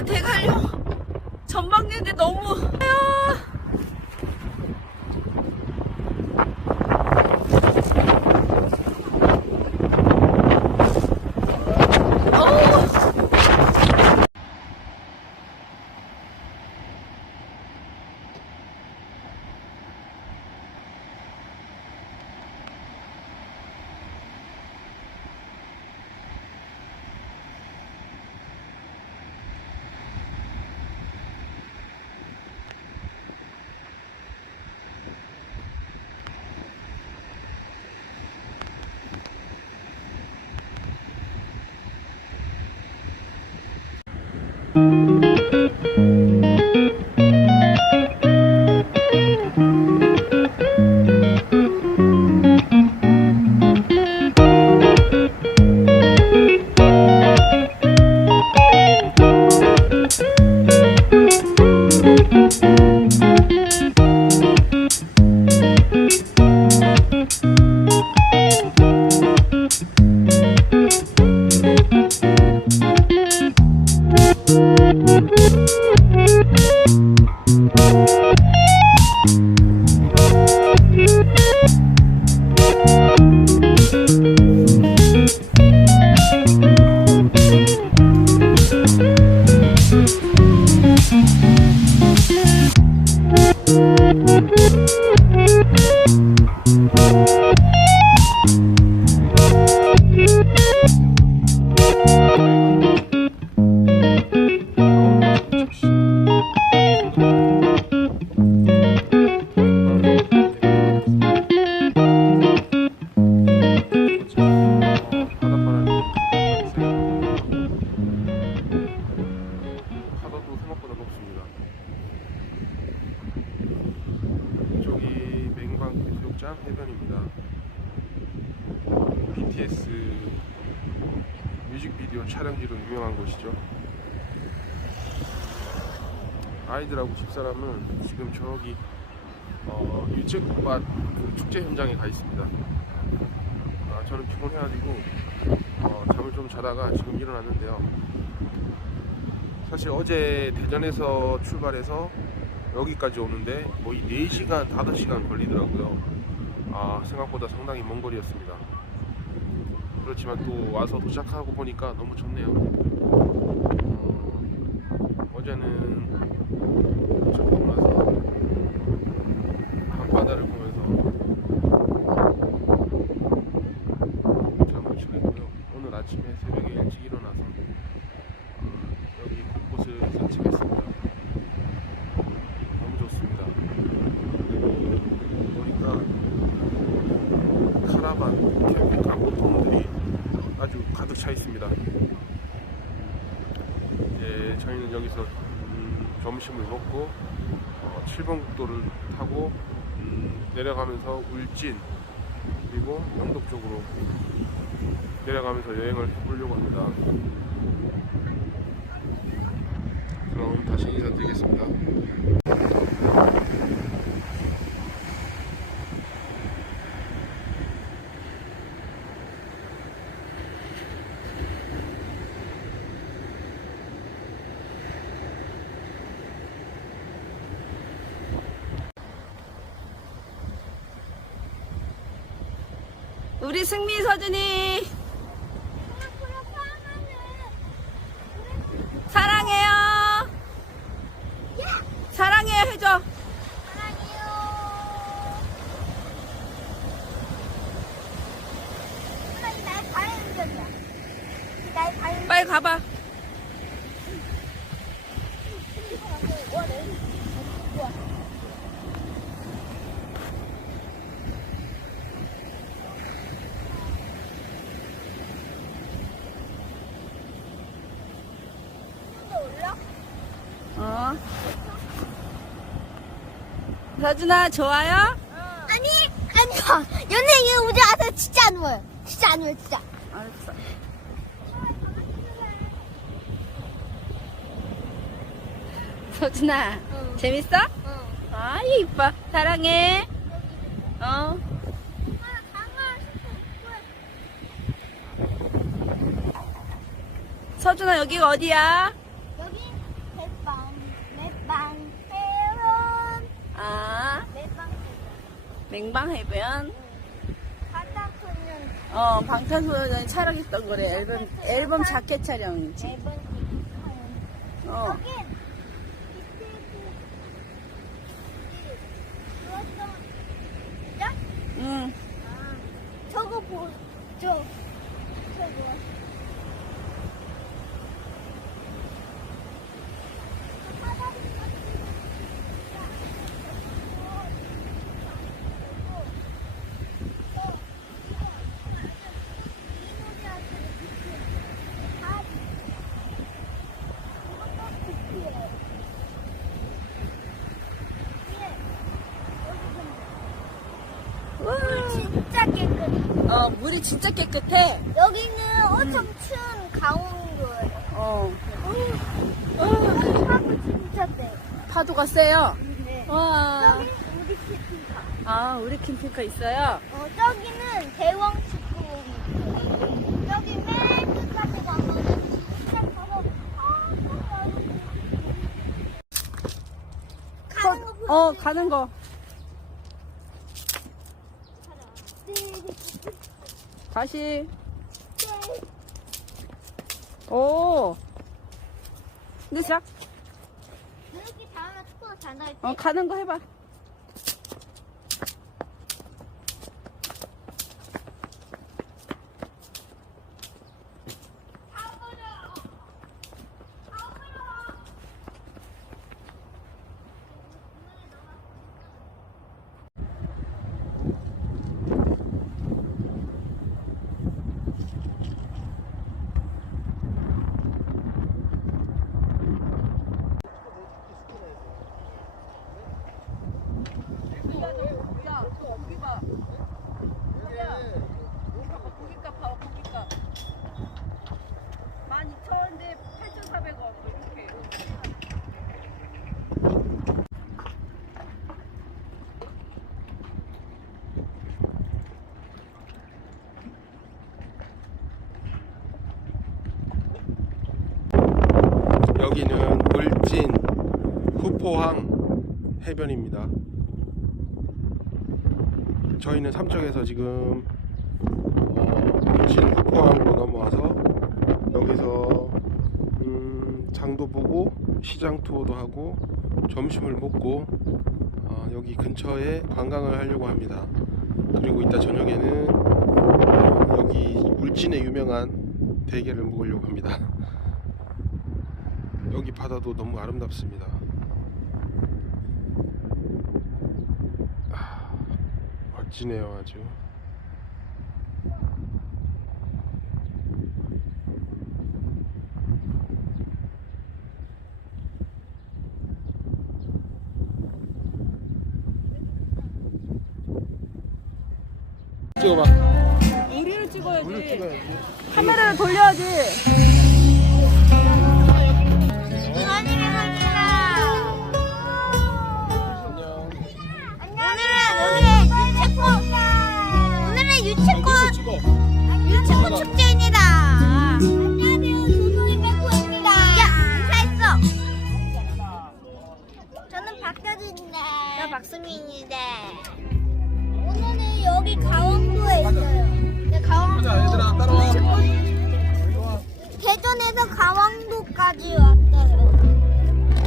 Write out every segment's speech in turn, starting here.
와 대관령 전망대인데 너무 야. 어우. 파도 집사람은 지금 저기 어, 유채꽃밭 그 축제 현장에 가 있습니다. 아, 저는 피곤해가지고 어, 잠을 좀 자다가 지금 일어났는데요. 사실 어제 대전에서 출발해서 여기까지 오는데 거의 4시간, 5시간 걸리더라고요. 아, 생각보다 상당히 먼 거리였습니다. 그렇지만 또 와서 도착하고 보니까 너무 좋네요. 어, 어제는 도착하고 나서 밤바다를 보면서 잠을 주겠고요. 오늘 아침에 새벽에 일찍 일어나서 어, 여기 곳곳을 산책했습니다. 너무 좋습니다. 그리고 보니까 카라반, 캠핑카 모터들이 아주 가득 차 있습니다. 이제 저희는 여기서 음, 점심을 먹고 어, 7번 국도를 타고 음, 내려가면서 울진 그리고 영덕 쪽으로 내려가면서 여행을 해보려고 합니다. 그럼 다시 인사드리겠습니다. 우리 승미 서준이 사랑해요. 사랑해요 해줘. 빨리 가봐. 서준아 좋아요? 아니, 아니요. 연예인 우리 아서 진짜 안 누워요. 진짜 안 누워요, 진짜. 알았어. 서준아 응. 재밌어? 응. 아이 이뻐 사랑해. 어. 서준아 여기가 어디야? 아 맹방 해변 어 방탄소년단이 촬영했던 거래 앨범 앨범 자켓 촬영. 지 어. 물이 진짜 깨끗해. 여기는 엄청 추운 강원도예요. 어. 어. 하고 진짜 세. 파도가 세요. 네. 와. 여기 우리 캠핑카. 아, 우리 캠핑카 있어요? 어, 저기는 대왕 축구. 여기 맨 끝까지 가면은 진짜 가서 가는 거 보여. 어, 가는 거. 다시. 오. 근데 시작. 이렇게 잘하면 축구가 잘 나올 어, 가는 거 해봐. 야, 고기 봐. 야, 고기값 봐, 고기값. 12,000원인데 8,400원. 이렇게. 여기는 울진 후포항 해변입니다. 저희는 삼척에서 지금 어, 울진 후포항으로 넘어와서 여기서 음, 장도 보고 시장 투어도 하고 점심을 먹고 어, 여기 근처에 관광을 하려고 합니다. 그리고 이따 저녁에는 어, 여기 울진의 유명한 대게를 먹으려고 합니다. 여기 바다도 너무 아름답습니다. 아, 멋지네요, 아주. 찍어봐. 우리를 찍어야지. 물을 찍어야지. 카메라를 돌려야지. 대전에서 강원도까지 왔어요.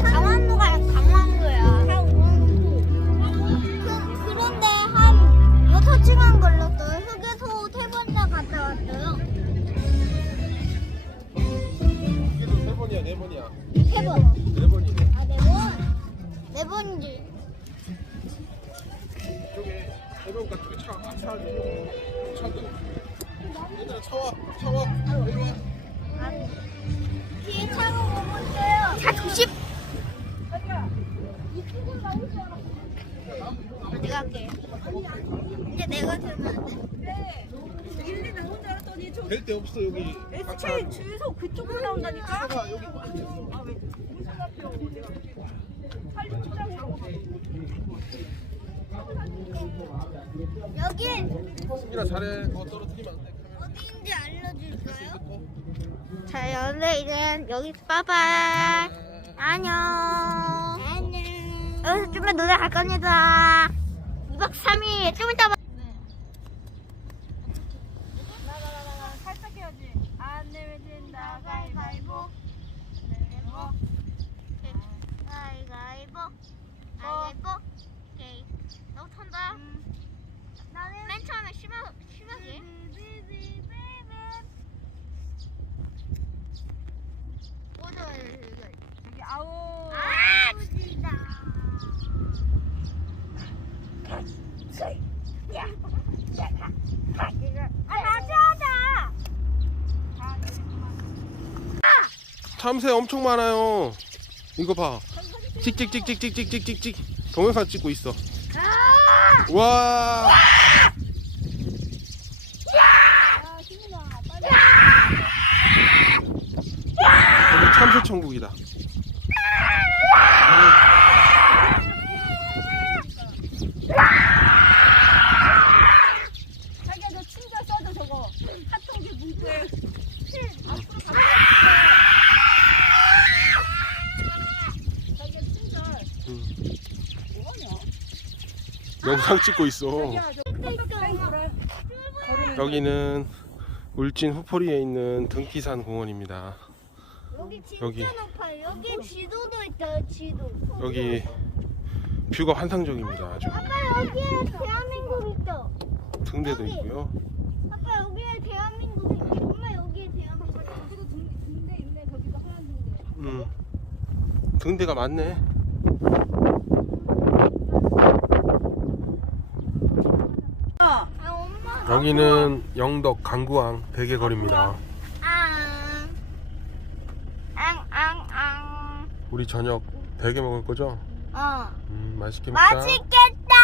강원도가 아니라 강원도야. 그, 그런데 한 6시간 걸렸어요. 휴게소 세 번이나 갔다 왔어요. 이게 네 번이야, 네 번이야. 세 번. 네 번이네. 아, 네 번? 네 번이지. 저게 해변 같은 게 차, 아, 차, 차, 얘들아, 차와, 차와. 이리 와. 아, 뒤에 차가 오고 있어요. 차 조심. 내가 할게. 이제 내가 들면 안 돼? 네. 일리 나온 줄 알았더니 저 될 데 없어, 여기. SK 주유소 그쪽으로 나온다니까. 차가 여기. 여기 수빈아, 잘해. 그거 떨어뜨리면 안 돼. 어디인지 알려줄까요? 자, 오늘은 여기서 빠바이. 안녕. 안녕. 여기서 좀만 놀러 갈 겁니다. 2박 3일 좀 이따 봐. 나나나나 살짝 해야지. 안 내면 된다. 가위바위보. 가위가위보. 가위가위보. 오케이. 너 턴다. 나는 맨 처음에 심하 심하게. 오늘 여기 아우. 아 진짜. 아 맞아. 참새 엄청 많아요. 이거 봐. 찍찍찍찍찍찍찍찍찍. 동영상 찍고 있어. 와. 참새 천국이다. 자기야 너 친절 써줘 저거. 카톡에 문구에. 앞으로 가자. 자기야 친절. 응. 뭐하냐? 영상 찍고 있어. 여기는 울진 후포리에 있는 등기산 공원입니다. 여기 진짜 여기. 높아요. 여기 지도도 있어요. 지도. 여기 뷰가 환상적입니다. 아주 아빠 여기에 대한민국 있어. 등대도 있고요. 아빠 여기에 대한민국 있어. 엄마 여기에 대한민국. 저기도 등, 등대 있네. 저기도 하얀 등대. 음. 등대가 많네. 여기는 영덕 강구항 베개거리입니다. 우리 저녁 베개 먹을 거죠? 어. 음, 맛있게 먹자. 맛있겠다.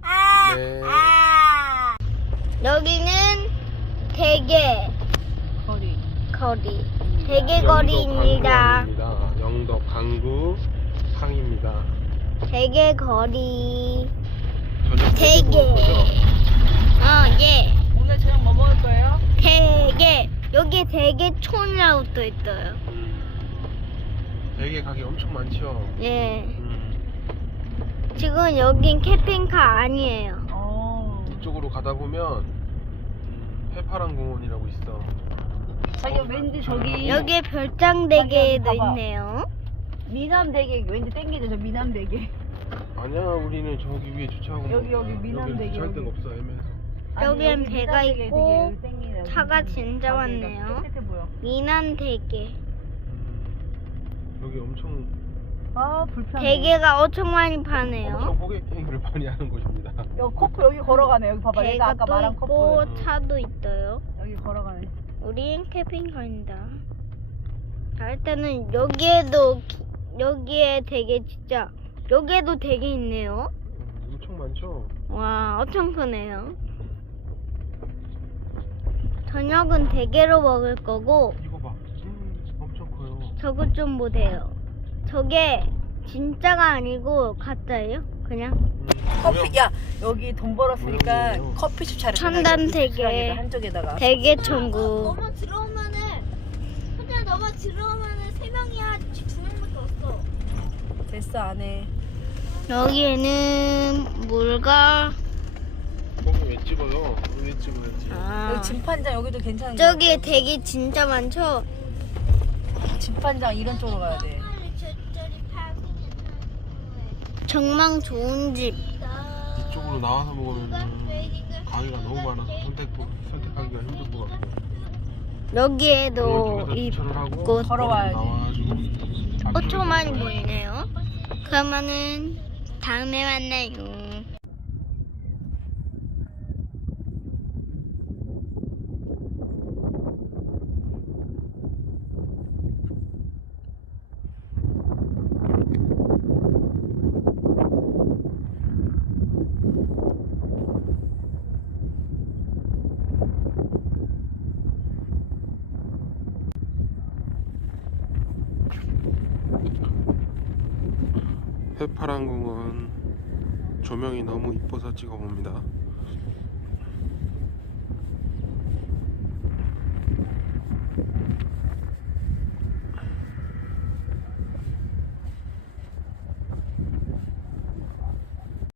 아. 네. 아. 여기는 대게 거리. 거리. 대게 거리입니다. 영덕 강구 항입니다. 대게 거리. 대게. 어, 예. 오늘 저녁 뭐 먹을 거예요? 대게. 여기 대게촌이라고 또 있어요. 음. 베개 가게 엄청 많죠? 예. 음. 지금 여긴 캠핑카 아니에요. 어. 이쪽으로 가다 보면 음, 해파란 공원이라고 있어. 자기야 왠지 저기 여기에 별장 대게도 봐봐. 있네요. 미남 대게 왠지 땡기죠 저 미남 대게. 아니야, 우리는 저기 위에 주차하고 여기. 여기 되게 주차할 여기. 데가 없어, 애매해서. 여기엔 여기 배가 있고 여기. 차가 여기. 진짜 가게가 많네요. 미남 대게. 음, 여기 엄청 아 불편해. 대게가 엄청 많이 엄청 파네요. 호객행위를 많이 하는 곳입니다. 여기 커플 여기 걸어가네. 여기 봐봐. 배가 얘가 아까 또 말한 있고 커플. 음. 차도 있어요. 여기 걸어가네. 우린 캠핑카입니다. 자, 일단은 여기에도 여기에 되게 진짜 여기에도 되게 있네요. 음, 엄청 많죠? 와, 엄청 크네요. 저녁은 대게로 먹을 거고 이거 봐. 음, 엄청 커요. 저거 좀 보세요. 저게 진짜가 아니고 가짜예요? 그냥 음, 커피 야 여기 돈 벌었으니까 모양이에요. 커피숍 차려. 첨단 대게. 한쪽에다가. 대게 천국. 너무 들어오면은 혼자 너무 들어오면은 세 명이야 두. 됐어 안 해. 여기에는 물과 거기 왜 찍어요? 왜 찍어야지? 아, 여기 짐판장 여기도 괜찮은 거 저기에 대게 진짜 많죠? 짐판장 이런 쪽으로 가야 돼. 정말 좋은 집. 이쪽으로 나와서 먹으면 가게가 너무 많아서 선택 선택하기가 힘들 것 같고. 여기에도 이쪽에서 주차를 하고 있고 걸어와야지. 나와가지고 엄청 많이 보이네요. 그러면은 다음에 만나요. 해파란 공원 조명이 너무 이뻐서 찍어봅니다.